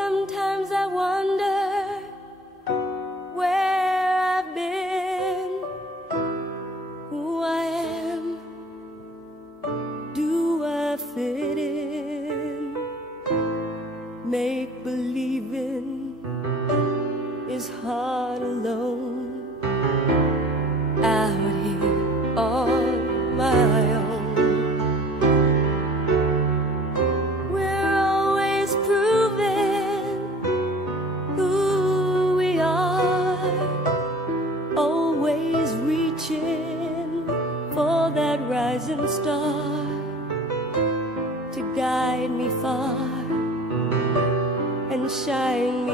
Sometimes I wonder where I've been, who I am, do I fit in? Make believing is hard alone, out here on my own. For that rising star to guide me far and shine